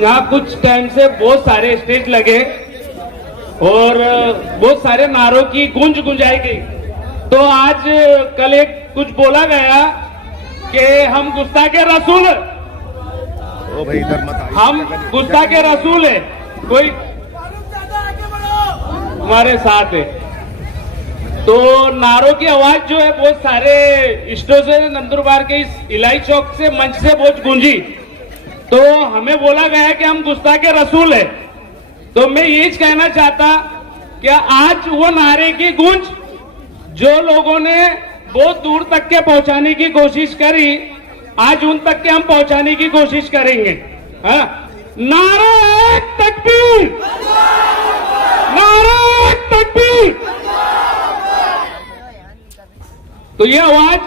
यहाँ कुछ टाइम से बहुत सारे स्टेज लगे और बहुत सारे नारों की गूंज गुंजाई गई। तो आज कल एक कुछ बोला गया कि हम गुस्ताखे रसूल, ओ भाई इधर मत आइए। हम गुस्ताखे रसूल है, कोई हमारे साथ है। तो नारों की आवाज जो है बहुत सारे स्टोर से, नंदुरबार के इस इलाई चौक से, मंच से बहुत गूंजी। तो हमें बोला गया कि हम गुस्ताखे रसूल है। तो मैं यही कहना चाहता कि आज वो नारे की गूंज जो लोगों ने बहुत दूर तक के पहुंचाने की कोशिश करी, आज उन तक के हम पहुंचाने की कोशिश करेंगे। हाँ? नारे तकबीर, नारे तकबीर। तो ये आवाज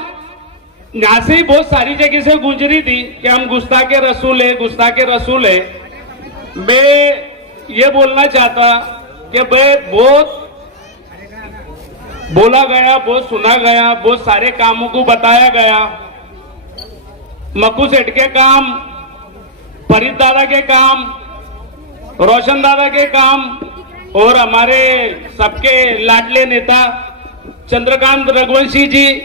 यहां से ही बहुत सारी जगह से गूंज रही थी कि हम गुस्ताखे रसूल है, गुस्ताखे रसूल है। मैं ये बोलना चाहता कि भाई बहुत बोला गया, बहुत सुना गया, बहुत सारे कामों को बताया गया। मक्कू सेठ के काम, फरीद दादा के काम, रोशन दादा के काम और हमारे सबके लाडले नेता चंद्रकांत रघुवंशी जी,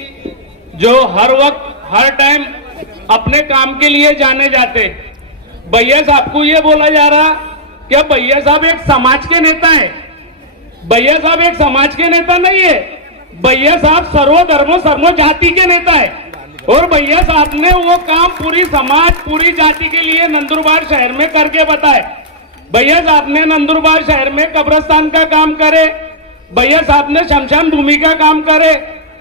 जो हर वक्त हर टाइम अपने काम के लिए जाने जाते। भैया साहब को ये बोला जा रहा कि भैया साहब एक समाज के नेता है। भैया साहब एक समाज के नेता नहीं है, भैया साहब सर्वधर्म सर्व जाति के नेता है। और भैया साहब ने वो काम पूरी समाज, पूरी जाति के लिए नंदुरबार शहर में करके बताए। भैया साहब ने नंदुरबार शहर में कब्रिस्तान का काम करे, भैया साहब ने शमशान भूमि का काम करे,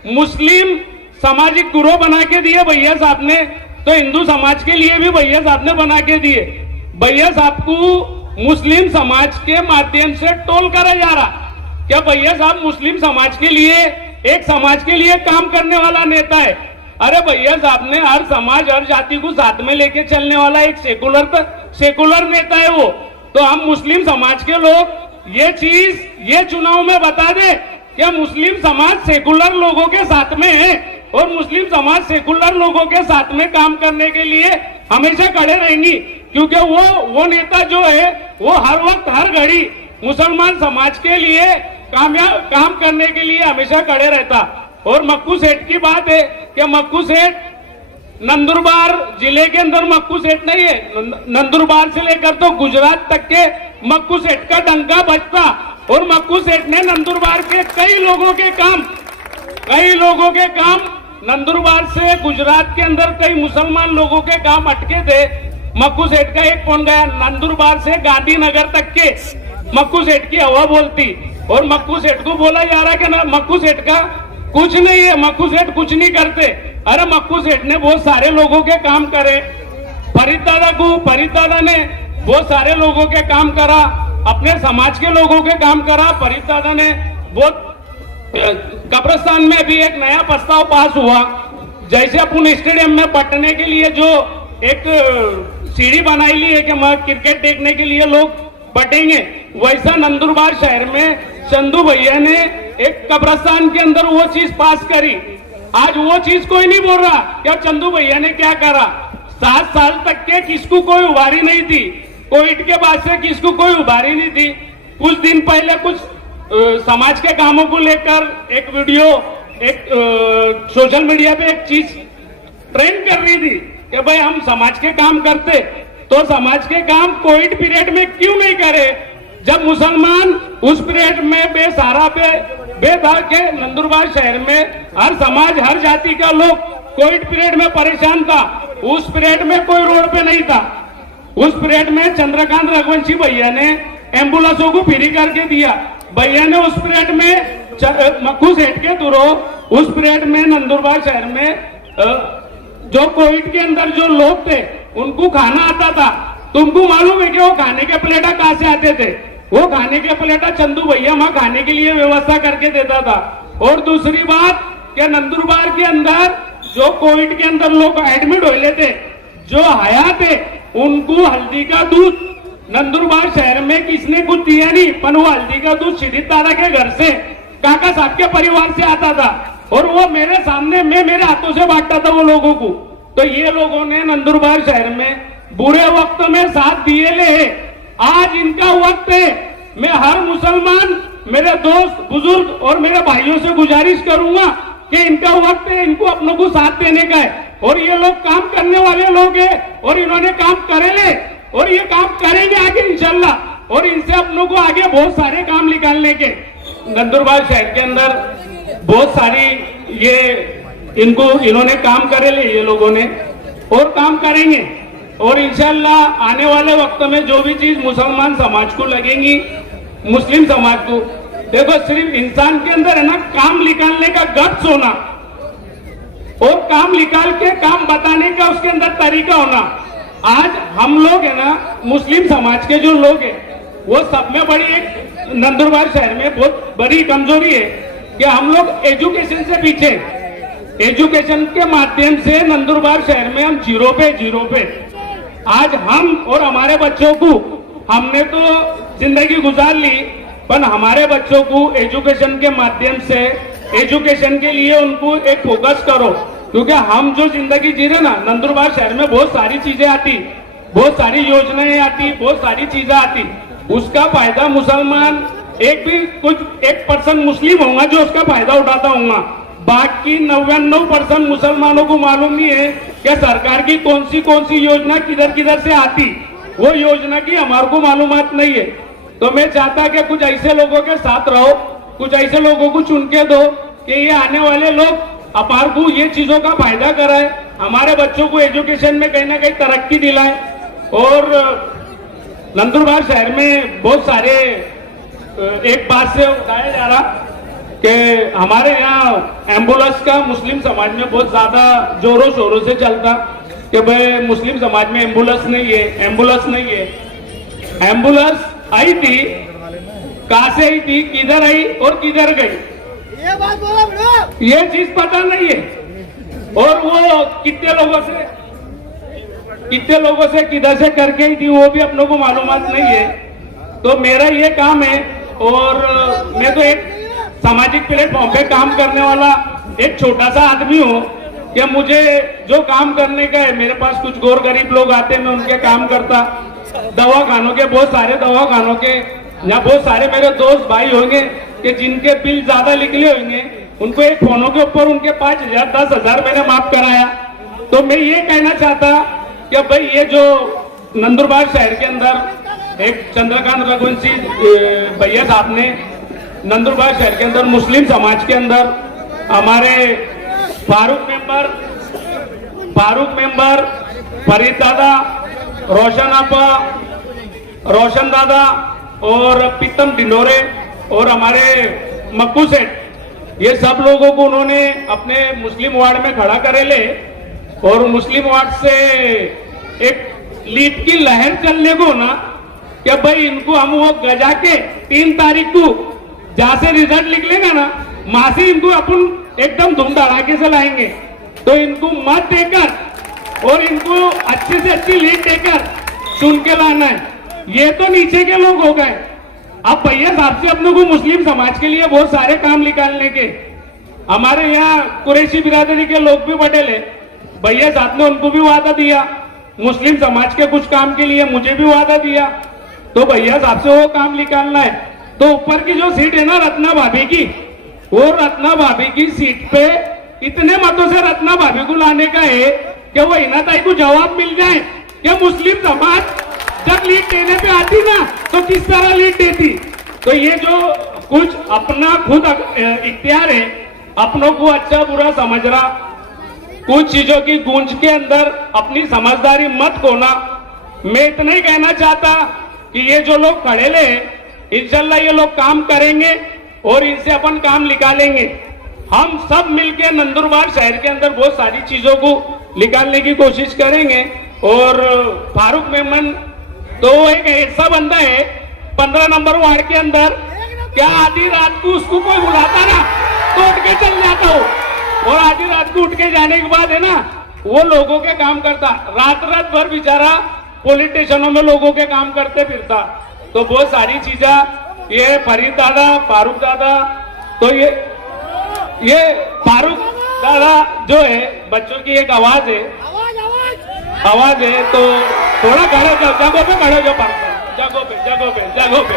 मुस्लिम सामाजिक गुरु बना के दिए भैया साहब ने, तो हिंदू समाज के लिए भी भैया साहब ने बना के दिए। भैया साहब को मुस्लिम समाज के माध्यम से टोल करा जा रहा। क्या भैया साहब मुस्लिम समाज के लिए, एक समाज के लिए काम करने वाला नेता है? अरे भैया साहब ने हर समाज, हर जाति को साथ में लेके चलने वाला एक सेकुलर नेता है वो। तो हम मुस्लिम समाज के लोग ये चीज, ये चुनाव में बता दे कि मुस्लिम समाज सेकुलर लोगों के साथ में है और मुस्लिम समाज सेकुलर लोगों के साथ में काम करने के लिए हमेशा खड़े रहेंगी। क्योंकि वो नेता जो है वो हर वक्त हर घड़ी मुसलमान समाज के लिए काम करने के लिए हमेशा खड़े रहता। और मक्कू सेठ की बात है कि मक्कू सेठ नंदुरबार जिले के अंदर मक्कू सेठ नहीं है, नंदुरबार से लेकर तो गुजरात तक के मक्कू सेठ का डंका बजता। और मक्कू सेठ ने नंदुरबार के कई लोगों के काम नंदुरबार से गुजरात के अंदर कई मुसलमान लोगों के काम अटके थे। मक्कू सेठ का एक फोन गया, नंदुरबार से गांधीनगर तक के मक्कू सेठ की हवा बोलती। और मक्कू सेठ को बोला जा रहा कि मक्कू सेठ का कुछ नहीं है, मक्कू सेठ कुछ नहीं करते। अरे मक्कू सेठ ने बहुत सारे लोगों के काम करे। फरीद दादा ने बहुत सारे लोगों के काम करा, अपने समाज के लोगों के काम करा। फरीद दादा ने बहुत, कब्रिस्तान में भी एक नया प्रस्ताव पास हुआ, जैसे अपन स्टेडियम में बैठने के लिए जो एक सीढ़ी बनाई ली है कि क्रिकेट देखने के लिए लोग बैठेंगे, वैसा नंदुरबार शहर में चंदू भैया ने एक कब्रिस्तान के अंदर वो चीज पास करी। आज वो चीज कोई नहीं बोल रहा क्या चंदू भैया ने क्या करा। 7 साल तक के किसको कोई उभारी नहीं थी, कोविड के बाद से किसको कोई उभारी नहीं थी। कुछ दिन पहले कुछ समाज के कामों को लेकर एक वीडियो, एक सोशल मीडिया पे एक चीज ट्रेंड कर रही थी कि भाई हम समाज के काम करते, तो समाज के काम कोविड पीरियड में क्यों नहीं करे, जब मुसलमान उस पीरियड में बेसहारा बेधा के नंदुरबार शहर में हर समाज, हर जाति का लोग कोविड पीरियड में परेशान था। उस पीरियड में कोई रोड पे नहीं था। उस पीरियड में चंद्रकांत रघुवंशी भैया ने एम्बुलेंसों को फ्री करके दिया। भैया ने उस पीरियड में मक्कू सेठ के थ्रू उस पीरियड में नंदुरबार शहर में जो कोविड के अंदर जो लोग थे उनको खाना आता था। तुमको मालूम है कि वो खाने के प्लेटा कहां से आते थे? वो खाने के प्लेटा चंदू भैया वहां खाने के लिए व्यवस्था करके देता था। और दूसरी बात कि नंदुरबार के अंदर जो कोविड के अंदर लोग एडमिट हो लेते, जो हयात है, उनको हल्दी का दूध नंदुरबार शहर में किसने कुछ दिया नहीं, पर वो हल्दी का दूध शिदित दादा के घर से, काका साहब के परिवार से आता था। और वो मेरे सामने, मैं मेरे हाथों से बांटता था वो लोगों को। तो ये लोगों ने नंदुरबार शहर में बुरे वक्त में साथ दिए ले। आज इनका वक्त है। मैं हर मुसलमान, मेरे दोस्त बुजुर्ग और मेरे भाइयों से गुजारिश करूंगा कि इनका वक्त है, इनको अपनों को साथ देने का है। और ये लोग काम करने वाले लोग हैं और इन्होंने काम करे ले और ये काम करेंगे आगे इंशाल्लाह। और इनसे अपनों को आगे बहुत सारे काम निकालने के। नंदुरबार शहर के अंदर बहुत सारी ये इन्होंने काम करे ले ये लोगों ने और काम करेंगे। और इंशाल्लाह आने वाले वक्त में जो भी चीज मुसलमान समाज को लगेंगी, मुस्लिम समाज को, देखो सिर्फ इंसान के अंदर है ना काम निकालने का गट्स होना और काम निकाल के काम बताने का उसके अंदर तरीका होना। आज हम लोग है ना मुस्लिम समाज के जो लोग हैं वो सब में बड़ी एक नंदुरबार शहर में बहुत बड़ी कमजोरी है कि हम लोग एजुकेशन से पीछे। एजुकेशन के माध्यम से नंदुरबार शहर में हम जीरो पे आज हम और हमारे बच्चों को, हमने तो जिंदगी गुजार ली पर हमारे बच्चों को एजुकेशन के माध्यम से एजुकेशन के लिए उनको एक फोकस करो। क्योंकि हम जो जिंदगी जी रहे ना नंदुरबार शहर में बहुत सारी चीजें आती, बहुत सारी योजनाएं आती, बहुत सारी चीजें आती, उसका फायदा मुसलमान एक भी कुछ 1% मुस्लिम होगा जो उसका फायदा उठाता होगा। बाकी 99% मुसलमानों को मालूम नहीं है कि सरकार की कौन सी योजना किधर से आती। वो योजना की हमारे को मालूमात नहीं है। तो मैं चाहता कि कुछ ऐसे लोगों के साथ रहो, कुछ ऐसे लोगों को चुन के दो कि ये आने वाले लोग अपार को ये चीजों का फायदा कराए, हमारे बच्चों को एजुकेशन में कहीं ना कहीं तरक्की दिलाए। और नंदुरबार शहर में बहुत सारे एक बात से बताया जा रहा कि हमारे यहाँ एम्बुलेंस का मुस्लिम समाज में बहुत ज्यादा जोरों शोरों से चलता कि भाई मुस्लिम समाज में एम्बुलेंस नहीं है। एम्बुलेंस आई थी, कहां से आई थी, किधर आई और किधर गई, ये बात बोला बड़ो, ये चीज पता नहीं है। और वो कितने लोगों से किधर से करके ही थी वो भी अपनों को मालूमात नहीं है। तो मेरा ये काम है और मैं तो एक सामाजिक प्लेटफॉर्म पे काम करने वाला एक छोटा सा आदमी हूँ कि मुझे जो काम करने का है, मेरे पास कुछ गौर गरीब लोग आते हैं, मैं उनके काम करता। दवाखानों के बहुत सारे दवाखानों के यहाँ बहुत सारे मेरे दोस्त भाई होंगे कि जिनके बिल ज्यादा निकले होंगे, उनको एक फोनों के ऊपर उनके 5,000 10,000 मैंने माफ कराया। तो मैं ये कहना चाहता कि भाई ये जो नंदुरबार शहर के अंदर एक चंद्रकांत रघुवंशी भैया साहब ने नंदुरबार शहर के अंदर मुस्लिम समाज के अंदर हमारे फारूक मेंबर, फरीद दादा, रोशन दादा और पीतम डिंडोरे और हमारे मक्कू सेठ, ये सब लोगों को उन्होंने अपने मुस्लिम वार्ड में खड़ा करे ले और मुस्लिम वार्ड से एक लीड की लहर चलने को ना कि भाई इनको हम वो गजा के 3 तारीख को जहां से रिजल्ट निकलेगा ना वहां से इनको अपन एकदम धूम धड़ाके से लाएंगे। तो इनको मत देकर और इनको अच्छे से अच्छी लीड देकर चुन के लाना है। ये तो नीचे के लोग हो गए, अब भैया साहब से अपने को मुस्लिम समाज के लिए बहुत सारे काम निकालने के। हमारे यहाँ कुरैशी बिरादरी के लोग भी बटेल है, भैया साहब ने उनको भी वादा दिया, मुस्लिम समाज के कुछ काम के लिए मुझे भी वादा दिया। तो भैया साहब से वो काम निकालना है। तो ऊपर की जो सीट है ना रत्ना भाभी की, वो रत्ना भाभी की सीट पे इतने मतों से रत्ना भाभी को लाने का है कि वो हिनाताई को जवाब मिल जाए कि मुस्लिम समाज जब लीड देने पे आती ना तो किस तरह लीड देती। तो ये जो कुछ अपना खुद इख्तियार है, अपनों को अच्छा बुरा समझ रहा, कुछ चीजों की गूंज के अंदर अपनी समझदारी मत खोना। मैं इतना ही कहना चाहता कि ये जो लोग खड़े ले इंशाल्लाह ये लोग काम करेंगे और इनसे अपन काम निकालेंगे। हम सब मिलकर नंदुरबार शहर के अंदर बहुत सारी चीजों को निकालने की कोशिश करेंगे। और फारूक मेमन तो एक ऐसा बंदा है 15 नंबर वार्ड के अंदर, क्या आधी रात को उसको कोई बुलाता ना तो उठ के चल जाता हो, और आधी रात को उठ के जाने के बाद है ना वो लोगों के काम करता, रात भर बेचारा पुलिस स्टेशनों में लोगों के काम करते फिरता। तो बहुत सारी चीजें ये फरीद दादा, फारूक दादा, तो ये फारूक दादा जो है बच्चों की एक आवाज है, तो थोड़ा खड़े हो जाओ, जगह पे खड़े हो जाओ, जगह पे जगह पे जगह पे।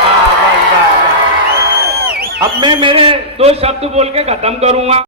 हाँ, बस, बस, बस। अब मैं मेरे 2 शब्द बोल के खत्म करूंगा।